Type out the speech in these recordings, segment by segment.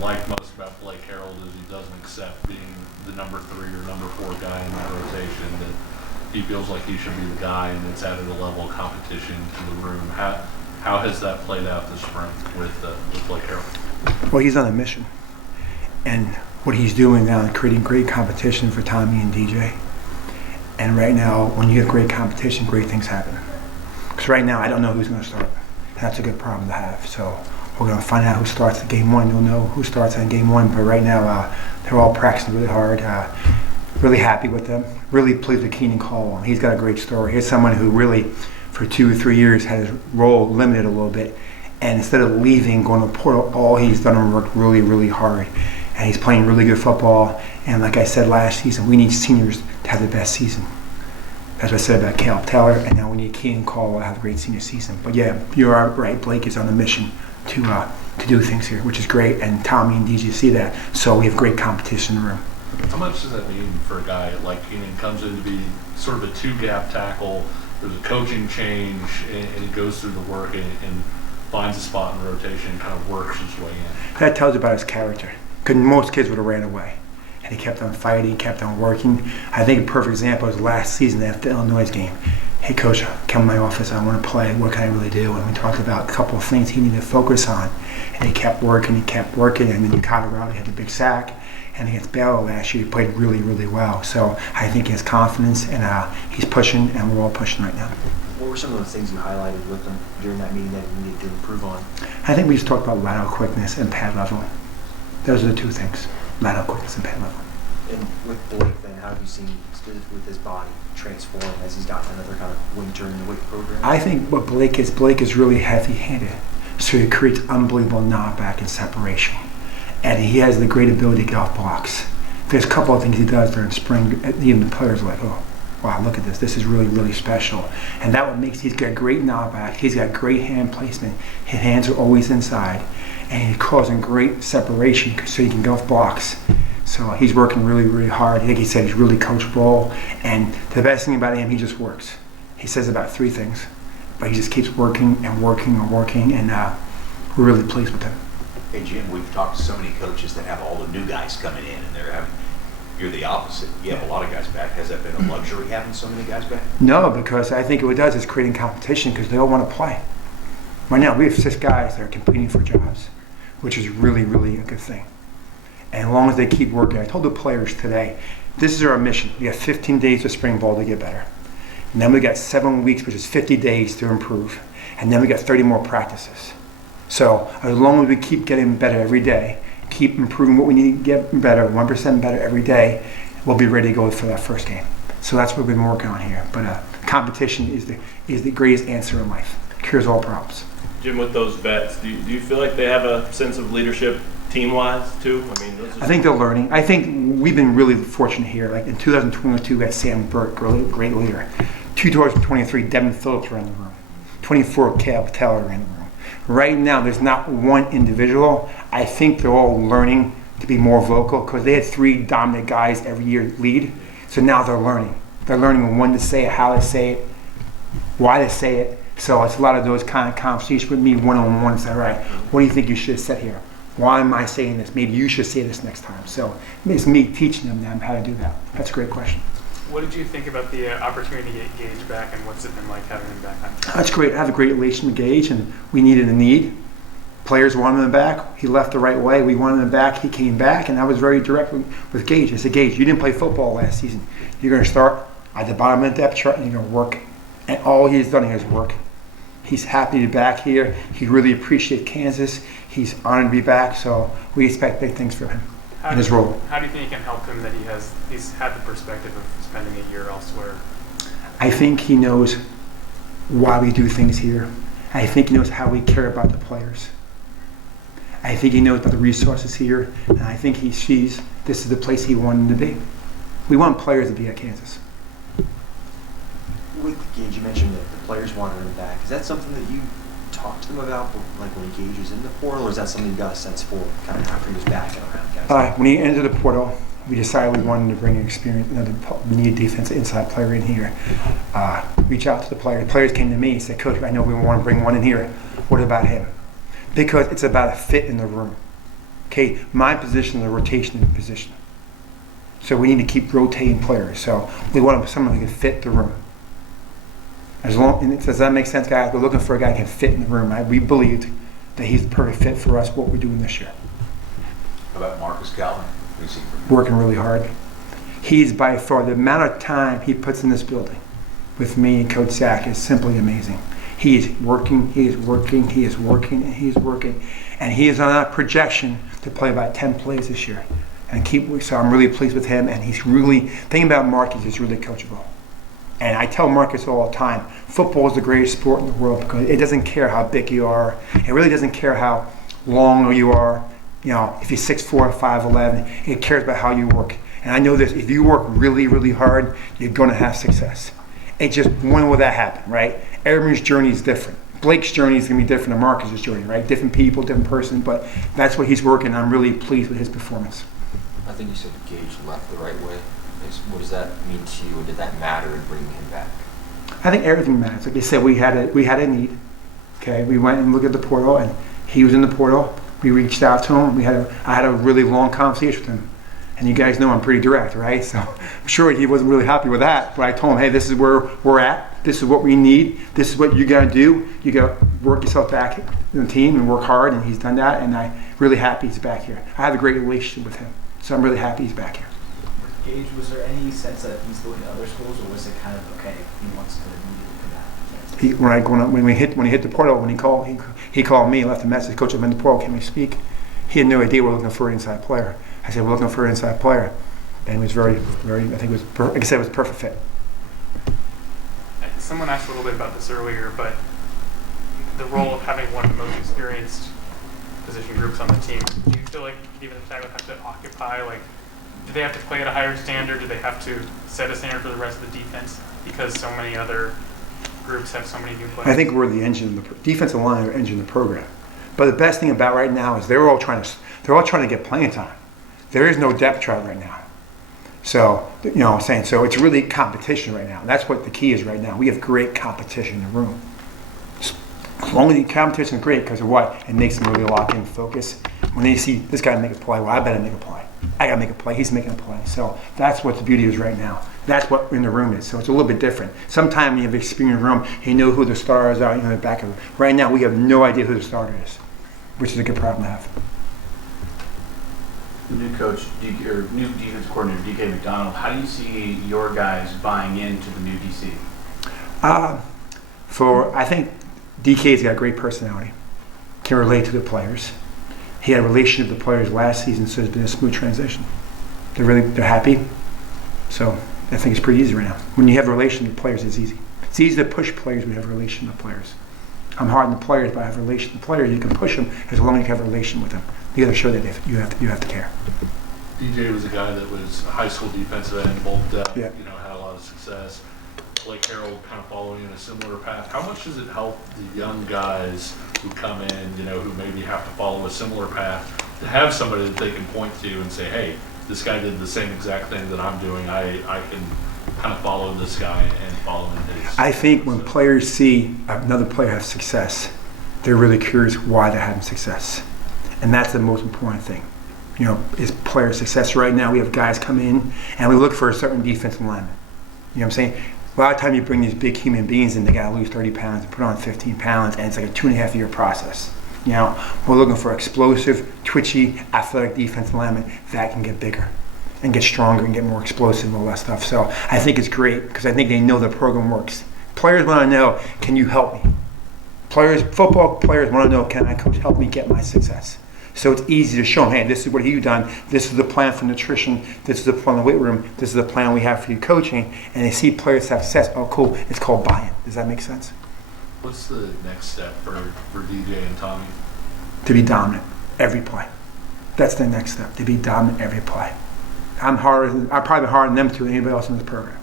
like most about Blake Harold is he doesn't accept being the number 3 or number 4 guy in that rotation, that he feels like he should be the guy, and it's added a level of competition to the room. How has that played out this spring with Blake Harold? Well, he's on a mission. And what he's doing now is creating great competition for Tommy and DJ. And right now, when you have great competition, great things happen. Because right now, I don't know who's going to start. That's a good problem to have. So we're going to find out who starts at game 1. You'll know who starts on game 1. But right now, they're all practicing really hard. Really happy with them. Really pleased with Keenan Caldwell. He's got a great story. He's someone who really, for 2 or 3 years, had his role limited a little bit. And instead of leaving, going to the portal, all he's done is worked really, really hard. And he's playing really good football. And like I said last season, we need seniors to have the best season. That's what I said about Caleb Taylor, and now we need Keenan Caldwell to have a great senior season. But yeah, you're right. Blake is on a mission to do things here, which is great. And Tommy and DJ see that. So we have great competition in the room. How much does that mean for a guy like Keenan? Comes in to be sort of a 2-gap tackle. There's a coaching change, and he goes through the work and finds a spot in the rotation and kind of works his way in. That tells you about his character. Because most kids would have ran away. And he kept on fighting, kept on working. I think a perfect example was last season after the Illinois game. Hey coach, come to my office, I want to play, what can I really do? And we talked about a couple of things he needed to focus on. And he kept working, and then in Colorado he had the big sack. And against Baylor last year, he played really, really well. So I think he has confidence, and he's pushing, and we're all pushing right now. What were some of those things you highlighted with him during that meeting that you needed to improve on? I think we just talked about lateral quickness and pad level. Those are the 2 things, lateral quickness and pad level. And with Blake, then, how have you seen, specifically with his body, transform as he's gotten another kind of winter in the weight program? I think what Blake is really heavy-handed. So he creates unbelievable knockback and separation. And he has the great ability to get off blocks. There's a couple of things he does during spring, even the players are like, oh, wow, look at this. This is really, really special. And that what makes, he's got great knockback. He's got great hand placement. His hands are always inside. And he's causing great separation so he can go off blocks. So he's working really, really hard. I think he said he's really coachable. And the best thing about him, he just works. He says about 3 things. But he just keeps working and working and working. And we're really pleased with him. Hey Jim, we've talked to so many coaches that have all the new guys coming in, and you're the opposite. You have a lot of guys back. Has that been a luxury having so many guys back? No, because I think what it does is creating competition because they all want to play. Right now, we have 6 guys that are competing for jobs, which is really, really a good thing. And as long as they keep working, I told the players today, this is our mission. We have 15 days of spring ball to get better. And then we got 7 weeks, which is 50 days to improve. And then we got 30 more practices. So as long as we keep getting better every day, keep improving what we need to get better, 1% better every day, we'll be ready to go for that first game. So that's what we've been working on here. But competition is the greatest answer in life. It cures all problems. Jim, with those vets, do you feel like they have a sense of leadership team-wise too? I think they're learning. I think we've been really fortunate here. Like in 2022, we had Sam Burke, great leader. 2023, Devin Phillips ran the room. 24, Caleb Taylor ran the room. Right now, there's not one individual. I think they're all learning to be more vocal because they had 3 dominant guys every year lead. So now they're learning. They're learning when to say it, how to say it, why to say it. So it's a lot of those kind of conversations with me one-on-one. Say, all right, what do you think you should have said here? Why am I saying this? Maybe you should say this next time. So it's me teaching them how to do that. That's a great question. What did you think about the opportunity to get Gage back, and what's it been like having him back on? That's great. I have a great relation with Gage, and we needed a need. Players wanted him back. He left the right way. We wanted him back. He came back, and I was very direct with Gage. I said, Gage, you didn't play football last season. You're going to start at the bottom of the depth chart, and you're going to work. And all he's done here is work. He's happy to be back here. He really appreciates Kansas. He's honored to be back, so we expect big things for him in his role. How do you think it can help him that he's had the perspective of spending a year elsewhere? I think he knows why we do things here. I think he knows how we care about the players. I think he knows about the resources here, and I think he sees this is the place he wanted to be. We want players to be at Kansas. With Gage, you mentioned that the players wanted him back. Is that something that you talked to them about, like when Gage was in the portal, or is that something you got a sense for kind of after he was back and around guys? When he entered the portal, we decided we wanted to bring an experience, we need a defensive inside player in here. Reach out to the players. The players came to me and said, Coach, I know we want to bring one in here. What about him? Because it's about a fit in the room. Okay, my position is a rotation position. So we need to keep rotating players. So we want someone who can fit the room. Does that make sense, guys? We're looking for a guy who can fit in the room. We believed that he's the perfect fit for us, what we're doing this year. How about Marcus Calvin? What do you see from him? Working really hard. He's by far, the amount of time he puts in this building with me and Coach Zach is simply amazing. He is working, he is working, he is working, and he is working. And he is on a projection to play about 10 plays this year. So I'm really pleased with him, and he's really, the thing about Marcus is really coachable. And I tell Marcus all the time, football is the greatest sport in the world because it doesn't care how big you are. It really doesn't care how long you are. You know, if you're 6'4", or 5'11", it cares about how you work. And I know this, if you work really, really hard, you're going to have success. It just, when will that happen, right? Everyone's journey is different. Blake's journey is going to be different than Marcus's journey, right? Different people, different person, but that's what he's working. I'm really pleased with his performance. I think you said Gage left the right way. What does that mean to you, and did that matter in bringing him back? I think everything matters. Like I said, we had a need. Okay, we went and looked at the portal, and he was in the portal. We reached out to him. I had a really long conversation with him, and you guys know I'm pretty direct, right? So I'm sure he wasn't really happy with that. But I told him, hey, this is where we're at. This is what we need. This is what you got to do. You got to work yourself back in the team and work hard. And he's done that, and I'm really happy he's back here. I have a great relationship with him, so I'm really happy he's back here. Gage, was there any sense that he's going to other schools, or was it kind of okay? He wants to immediately come back. When he hit the portal, when he called me, left a message. Coach, I'm in the portal. Can we speak? He had no idea we're looking for an inside player. I said we're looking for an inside player, and he was very, very. I think it was like I said, it was a perfect fit. Someone asked a little bit about this earlier, but the role of having one of the most experienced position groups on the team, do you feel like even the Panagos have to occupy, like, do they have to play at a higher standard? Do they have to set a standard for the rest of the defense because so many other groups have so many new players? I think we're the engine of the defensive line, or engine of the program. But the best thing about right now is they're all trying to get playing time. There is no depth chart right now. So, you know what I'm saying? So it's really competition right now. That's what the key is right now. We have great competition in the room. As long as the competition is great, because of what? It makes them really lock in, focus. When they see this guy make a play, well, I better make a play. I got to make a play. He's making a play. So that's what the beauty is right now. That's what in the room is. So it's a little bit different. Sometimes when you have an experienced room, you know who the stars are, you know, the back of it. Right now, we have no idea who the starter is, which is a good problem to have. The new coach, or new defense coordinator, DK McDonald, how do you see your guys buying into the new DC? I think DK's got great personality, can relate to the players. He had a relationship with the players last season, so it's been a smooth transition. They're happy. So I think it's pretty easy right now. When you have a relation with players, it's easy. It's easy to push players when you have a relation with players. I'm hard on the players, but I have a relation with players. You can push them as long as you have a relation with them. You got to show that you have to care. DJ was a guy that was a high school defensive end, bulked up, Yeah. you know, had a lot of success. Blake Harold kind of following in a similar path. How much does it help the young guys who come in, you know, who maybe have to follow a similar path, to have somebody that they can point to and say, hey, this guy did the same exact thing that I'm doing. I can kind of follow this guy and follow in his. I think when players see another player have success, they're really curious why they're having success. And that's the most important thing, you know, is player success. Right now we have guys come in and we look for a certain defensive lineman. You know what I'm saying? A lot of time you bring these big human beings in, they gotta lose 30 pounds and put on 15 pounds, and it's like a 2.5 year process. You know, we're looking for explosive, twitchy, athletic defensive linemen that can get bigger and get stronger and get more explosive and all that stuff. So I think it's great because I think they know the program works. Players want to know, can you help me? Football players want to know, can I, coach, help me get my success? So it's easy to show them, hey, this is what you've done. This is the plan for nutrition. This is the plan in the weight room. This is the plan we have for you coaching. And they see players have success. Oh, cool. It's called buy-in. Does that make sense? What's the next step for DJ and Tommy? To be dominant every play. That's the next step, to be dominant every play. I'm probably harder than them to anybody else in this program.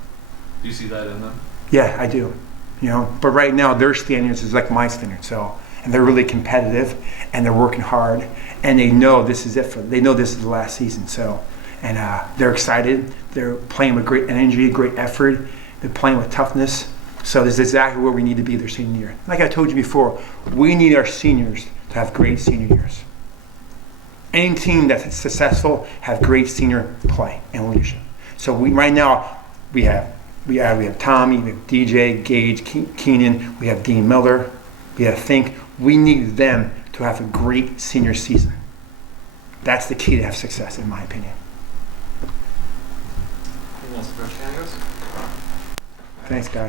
Do you see that in them? Yeah, I do. You know, but right now their standards is like my standards. So, and they're really competitive and they're working hard and they know this is it they know this is the last season. So, and they're excited. They're playing with great energy, great effort. They're playing with toughness. So this is exactly where we need to be their senior year. Like I told you before, we need our seniors to have great senior years. Any team that's successful have great senior play and leadership. So right now we have Tommy, we have DJ, Gage, Keenan, we have Dean Miller, we have Fink. We need them to have a great senior season. That's the key to have success, in my opinion. Anything else for Panagos? Thanks, guys.